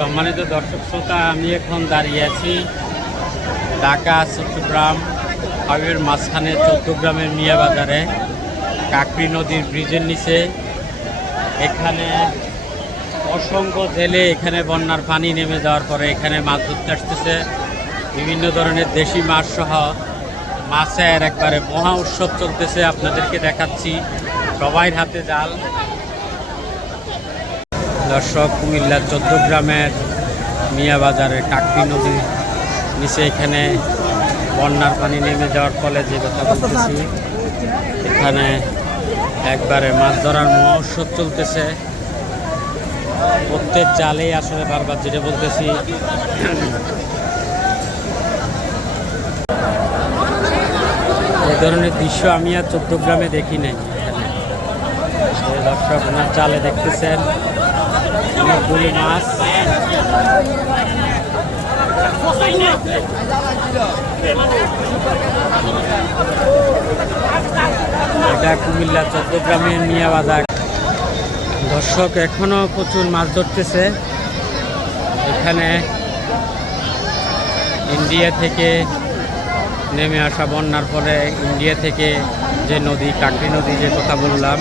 সম্মানিত দর্শক শ্রোতা, আমি এখন দাঁড়িয়ে আছি ঢাকা চট্টগ্রাম হাইওয়ের মাঝখানে চট্টগ্রামের মিয়া বাজারে কাকরি নদীর ব্রিজের নিচে। এখানে অসংখ্য জেলে এখানে বন্যার পানি নেমে যাওয়ার পরে এখানে মাছ ধরতে আসতেছে। বিভিন্ন ধরনের দেশি মাছ সহ মাছের একবারে মহা উৎসব চলতেছে, আপনাদেরকে দেখাচ্ছি। সবাই হাতে জাল। দর্শক, কুমিল্লা চট্টগ্রামের মিয়া বাজারের কাকরি নদীর নিচে এখানে বন্যার পানি নেমে যাওয়ার ফলে যে কথা বলতেছি, এখানে একবারে মাছ ধরার মহোৎসব চলতেছে। প্রত্যেক জালেই আসলে বারবার যেটা বলতেছি, এই ধরনের দৃশ্য আমি আর চট্টগ্রামে দেখি নাই। এখানে দর্শক ওনার জালে দেখতেছেন অনেকগুলি মাছ। এটা কুমিল্লা চট্টগ্রামের মিয়া বাজার। দর্শক, এখনো প্রচুর মাছ ধরতেছে। এখানে ইন্ডিয়া থেকে নেমে আসা বন্যার পরে ইন্ডিয়া থেকে যে নদী, কাকরি নদী যে কথা বললাম,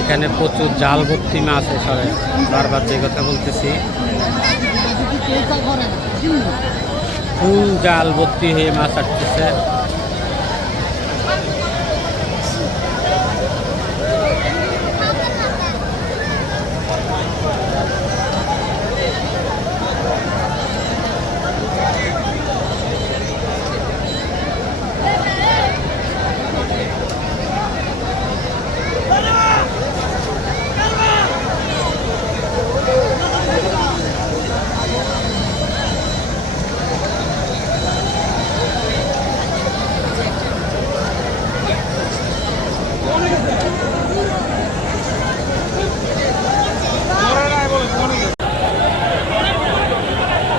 এখানে প্রচুর জাল ভর্তি মাছ এসবে। বারবার যে কথা বলতেছি, ফুল জাল ভর্তি হয়ে মাছ আসতেছে।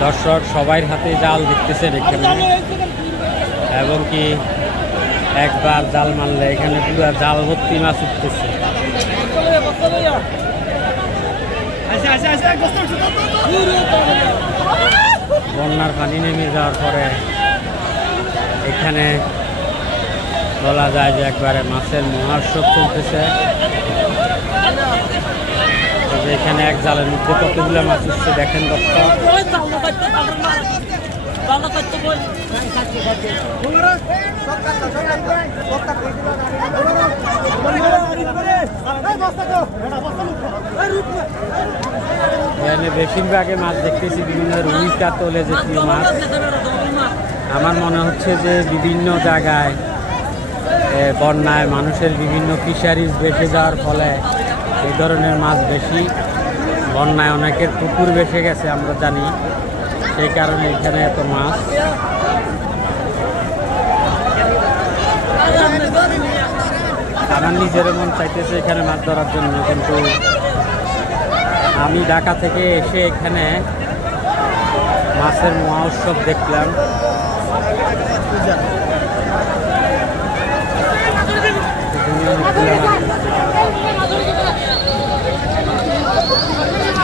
দর্শক, সবাই হাতে জাল দেখতেছেন এখানে, এবং কি একবার জাল মারলে এখানে পুরো জাল ভর্তি মাছ উঠতেছে। বন্যার পানি নেমে যাওয়ার পরে এখানে বলা যায় যে একবারে মাছের মহোৎসব চলতেছে। এখানে এক জালের মধ্যে কতগুলো মাছ উঠছে দেখেন দর্শক। এখানে বেশিরভাগে মাছ দেখতেছি বিভিন্ন রুই, কাতল জাতীয় মাছ। আমার মনে হচ্ছে যে বিভিন্ন জায়গায় বন্যায় মানুষের বিভিন্ন ফিশারিজ বেসে যাওয়ার ফলে এই ধরনের মাছ বেশি। বন্যায় অনেকের পুকুর বেসে গেছে আমরা জানি, সেই কারণে এখানে এত মাছ। আমার নিজের মন চাইতেছে এখানে মাছ ধরার জন্য, কিন্তু আমি ঢাকা থেকে এসে এখানে মাছের মহোৎসব দেখলাম।